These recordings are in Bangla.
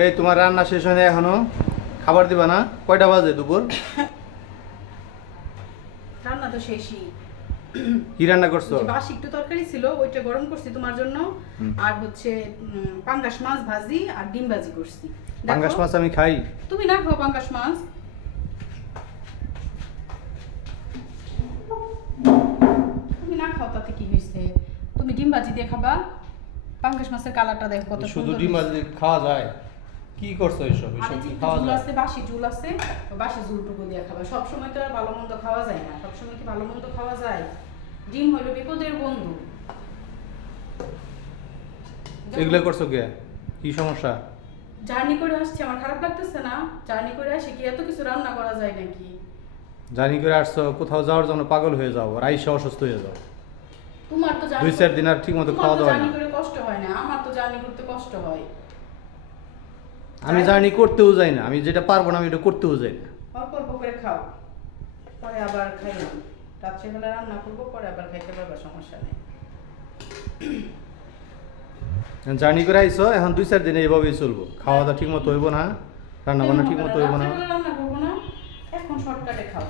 এই তোমার রান্না শেষ হয় না এখনো? খাবার দিবা না? কয়টা বাজে দুপুর? রান্না তো শেষই। কি রান্না করছো? যে বাসি একটু তরকারি ছিল ওইটা গরম করছি তোমার জন্য। আর হচ্ছে পাঙ্গাস মাছ ভাজি আর ডিম ভাজি করছি। দেখো, পাঙ্গাস মাছ আমি খাই। তুমি না খাও পাঙ্গাস মাছ? তুমি না খাও তাতে কি হয়েছে? তুমি ডিম ভাজি দিয়ে খাবা। পাঙ্গাস মাছের কালারটা দেখো কত শুধু সুন্দর ডিম হয়েছে। ভাজি খাওয়া যায়? কি করছো এসব? আর এসব এই যে কি একটু খাওয়া ঝুল যায়? আছে, বাসি ঝুল আছে, বাসি ঝুলটুকু দিয়ে খাবা। সব সময় তো আর ভালো মন্দ খাওয়া যায় না। সব সময় কি ভালো মন্দ খাওয়া যায়? ডিম হলো বিপদের বন্ধু। এগুলো করছো কে? কি সমস্যা? জার্নি করে আসছি, আমার খারাপ লাগতেছে না? জার্নি করে আসি কি এত কিছু রান্না করা যায় নাকি? জানি করে আসছো, কোথাও যাওয়ার জন্য পাগল হয়ে যাও আর আইসা অসুস্থ হয়ে যাও। তোমার তো জার্নি 2-4 দিন আর ঠিক মতো খাওয়া দাওয়া হয় জার্নি না। করে কষ্ট হয় না, আমার তো জার্নি করতে কষ্ট হয়। আমি জার্নি করতেও যাই না, আমি যেটা পারবো না আমি এটা করতেও যাই না। অল্প অল্প করে খাও, পরে আবার খাইলাম। রাত্রেবেলা রান্না করবো, পরে আবার খাইতে পারবা, সমস্যা নেই। জার্নি করে আইসো, এখন 2-4 দিন এইভাবেই চলবো। খাওয়া দাওয়া ঠিক মতো হইব না, রান্না বান্না ঠিক মতো হইব না। রাত্রেবেলা রান্না করবো না, এখন শর্টকাটে খাও।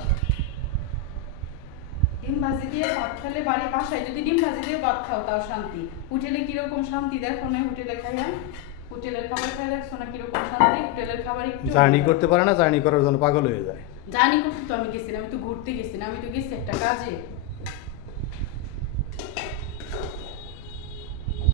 ডিম ভাজি দিয়ে ভাত খেলে, বাড়ি বাসায় যদি ডিম ভাজি দিয়ে ভাত খাও তাও শান্তি। হোটেলে কিরকম শান্তি দেখো না, হোটেলে খাইয়া, হোটেলের খাবার খাই দেখছো না কিরকম শান্তি। হোটেলের খাবার একটু জার্নি করতে পারে না, জার্নি করার জন্য পাগল হয়ে যায়। জার্নি করতে তো আমি গেছি না, আমি তো ঘুরতে গেছি না, আমি তো গেছি একটা কাজে।